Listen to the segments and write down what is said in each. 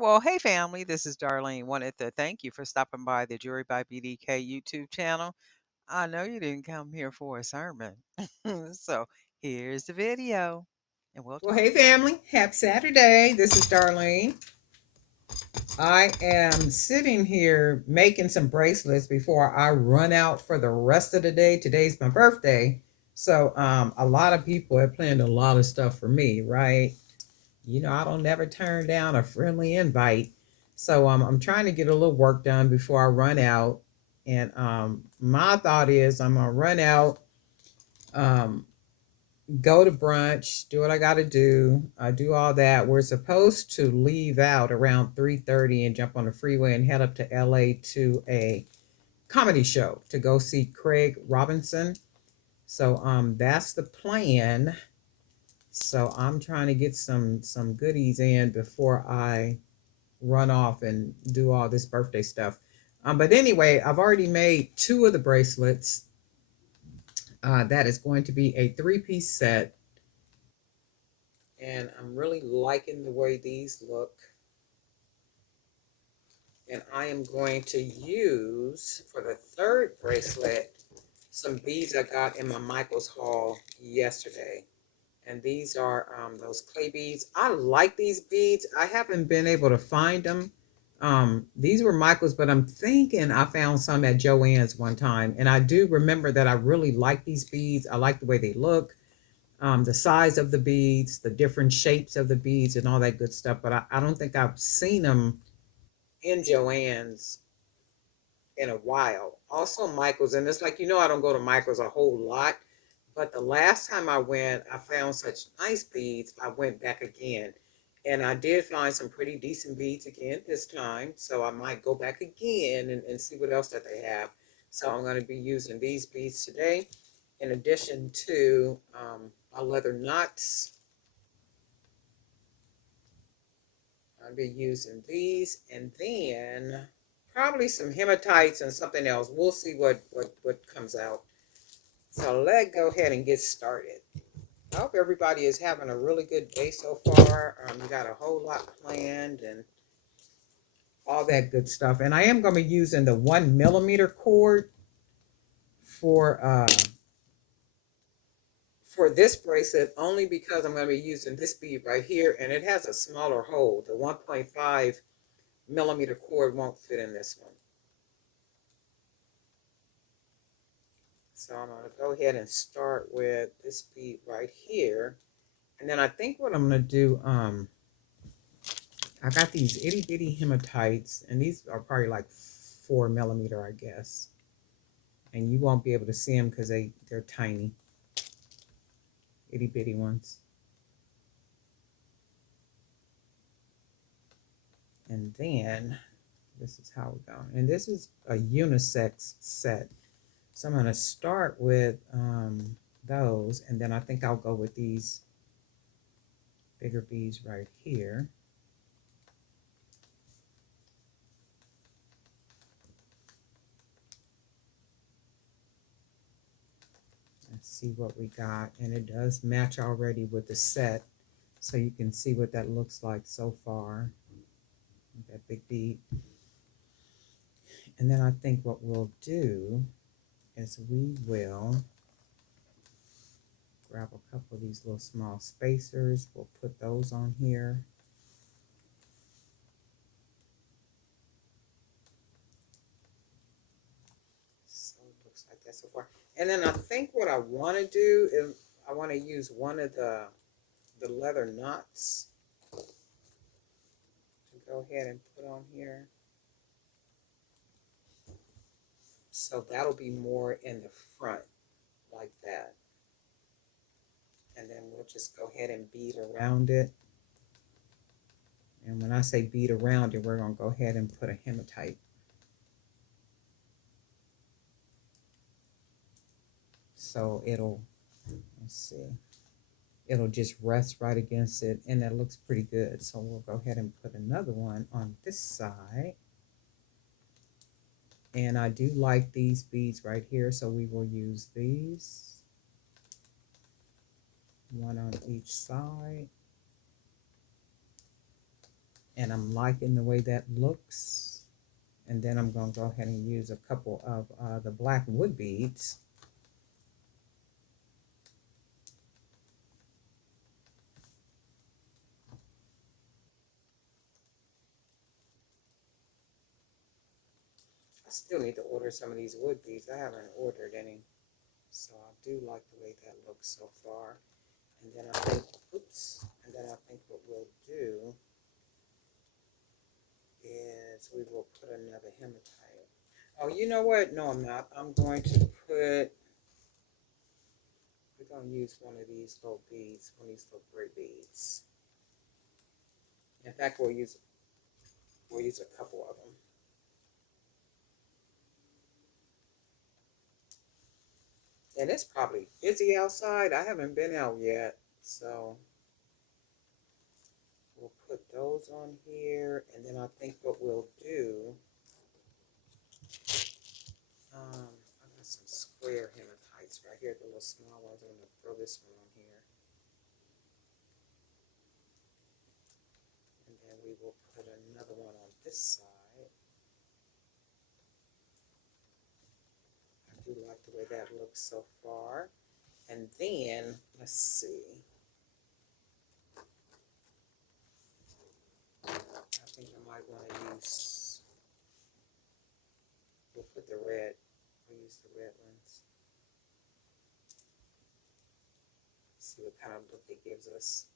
Well, hey family, this is Darlene. Wanted to thank you for stopping by the Jury by BDK YouTube channel. I know you didn't come here for a sermon. So here's the video, and we'll Well, talk. hey family, happy Saturday. This is Darlene. I am sitting here making some bracelets before I run out for the rest of the day. Today's my birthday. So a lot of people have planned a lot of stuff for me, right? You know, I don't never turn down a friendly invite. So I'm trying to get a little work done before I run out. And my thought is I'm gonna run out. Um, go to brunch, do what I got to do. I do all that. We're supposed to leave out around 3:30 and jump on the freeway and head up to LA to a comedy show to go see Craig Robinson. So that's the plan. So I'm trying to get some goodies in before I run off and do all this birthday stuff. But anyway, I've already made two of the bracelets. That is going to be a three-piece set, and I'm really liking the way these look. And I am going to use, for the third bracelet, some beads I got in my Michael's haul yesterday. And these are those clay beads. I like these beads. I haven't been able to find them. These were Michael's, but I'm thinking I found some at Joann's one time. And I do remember that I really like these beads. I like the way they look, the size of the beads, the different shapes of the beads, and all that good stuff. But I don't think I've seen them in Joann's in a while. Also Michael's, and it's like, I don't go to Michael's a whole lot, but the last time I went, I found such nice beads. I went back again, and I did find some pretty decent beads again this time. So I might go back again and see what else that they have. So I'm going to be using these beads today, in addition to my leather knots. I'll be using these, and then probably some hematites and something else. We'll see what comes out. So let's go ahead and get started. I hope everybody is having a really good day so far. We got a whole lot planned and all that good stuff. And I am going to be using the 1 millimeter cord for this bracelet, only because I'm going to be using this bead right here, and it has a smaller hole. The 1.5 millimeter cord won't fit in this one. So I'm going to go ahead and start with this bead right here. And then I think what I'm going to do, I got these itty bitty hematites, and these are probably like 4 millimeter, I guess. And you won't be able to see them because they're tiny, itty bitty ones. And then this is how we go. And this is a unisex set. So I'm going to start with those, and then I think I'll go with these bigger beads right here. Let's see what we got. And it does match already with the set, so you can see what that looks like so far. That big bead. And then I think what we'll do is we will grab a couple of these little small spacers. We'll put those on here. So it looks like that so far. And then I think what I want to do is I want to use one of the leather knots to go ahead and put on here. So that'll be more in the front, like that. And then we'll just go ahead and bead around it. And when I say bead around it, we're going to go ahead and put a hematite. So it'll, let's see, it'll just rest right against it, and that looks pretty good. So we'll go ahead and put another one on this side. And I do like these beads right here, so we will use these. One on each side. and I'm liking the way that looks. And then I'm going to go ahead and use a couple of the black wood beads. I still need to order some of these wood beads. I haven't ordered any. So I do like the way that looks so far. And then I think, oops, and then I think what we'll do is we will put another hematite. Oh, you know what? No, I'm not. I'm going to put, we're going to use one of these little beads, one of these little gray beads. In fact, we'll use a couple of them. And it's probably busy outside. I haven't been out yet, so we'll put those on here. And then I think what we'll do, I got some square hematites right here, the little small ones. I'm gonna throw this one on here. And then we will put another one on this side. I do like the way that looks so far. And then, let's see. I think I might want to use, we'll put the red, we'll use the red ones. See what kind of look it gives us.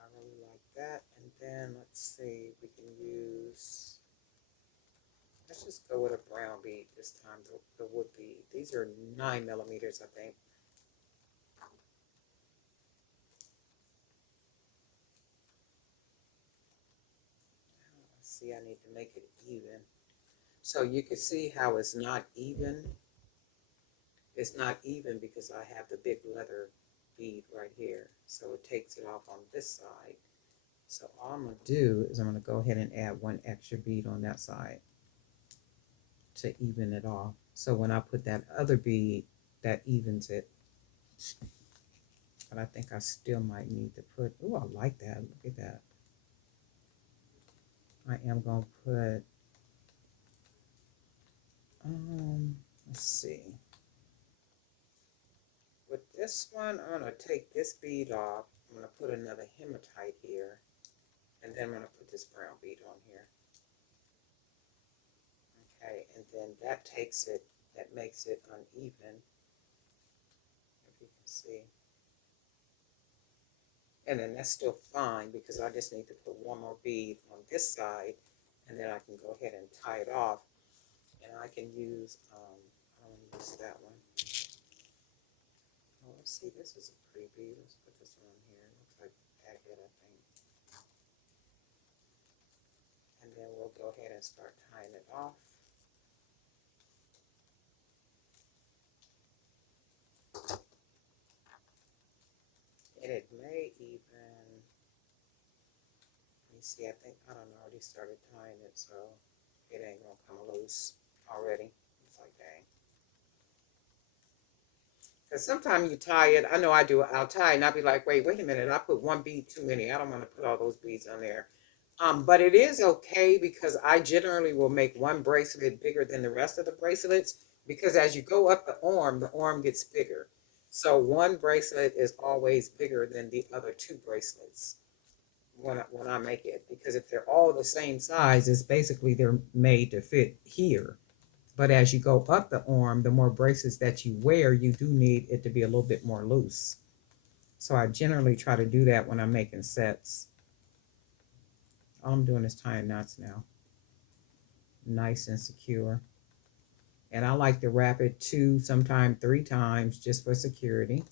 I really like that. And then let's see, we can use, let's just go with a brown bead this time, the wood bead. These are 9 millimeters, I think. Let's see, I need to make it even. So you can see how it's not even. It's not even because I have the big leather bead right here. So it takes it off on this side. So all I'm going to do is I'm going to go ahead and add one extra bead on that side to even it off. So when I put that other bead, that evens it. But I think I still might need to put, oh, I like that. Look at that. I am going to put, let's see. With this one, I'm going to take this bead off. I'm going to put another hematite here. And then I'm going to put this brown bead on here. Okay, and then that takes it, that makes it uneven. If you can see. And then that's still fine because I just need to put one more bead on this side and then I can go ahead and tie it off. And I can use, I don't want to use that one. Oh, let's see, this is a pretty bead. Let's put this one on here. It looks like agate, I think. And then we'll go ahead and start tying it off. And it may even, let me see, I think, I don't know, I already started tying it, so it ain't gonna come loose already. It's like, dang. Because sometimes you tie it, I know I do, I'll tie it and I'll be like, wait a minute, I put one bead too many. I don't want to put all those beads on there. But it is okay because I generally will make one bracelet bigger than the rest of the bracelets because as you go up the arm gets bigger. So one bracelet is always bigger than the other two bracelets when I make it because if they're all the same size, it's basically they're made to fit here. But as you go up the arm, the more bracelets that you wear, you do need it to be a little bit more loose. So I generally try to do that when I'm making sets. All I'm doing is tying knots now. Nice and secure. And I like to wrap it 2, sometimes 3 times just for security.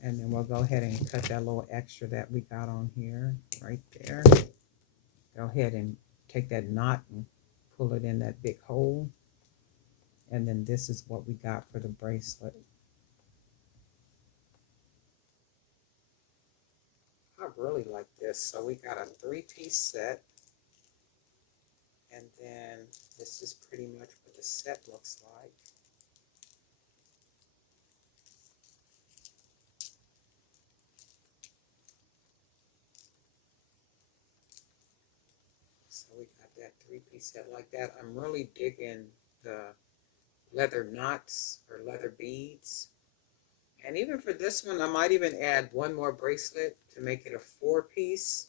And then we'll go ahead and cut that little extra that we got on here, right there. Go ahead and take that knot and pull it in that big hole. And then this is what we got for the bracelet. I really like this. So we got a 3-piece set. this is pretty much what the set looks like. So we got that three-piece set like that. I'm really digging the leather knots or leather beads. And even for this one, I might even add one more bracelet to make it a four-piece.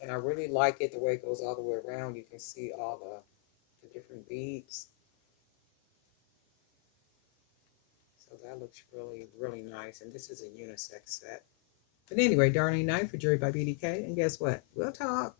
And I really like it the way it goes all the way around. You can see all the different beads. So that looks really, really nice. And this is a unisex set. But anyway, darling, night for Jewelry by BDK. And guess what? We'll talk.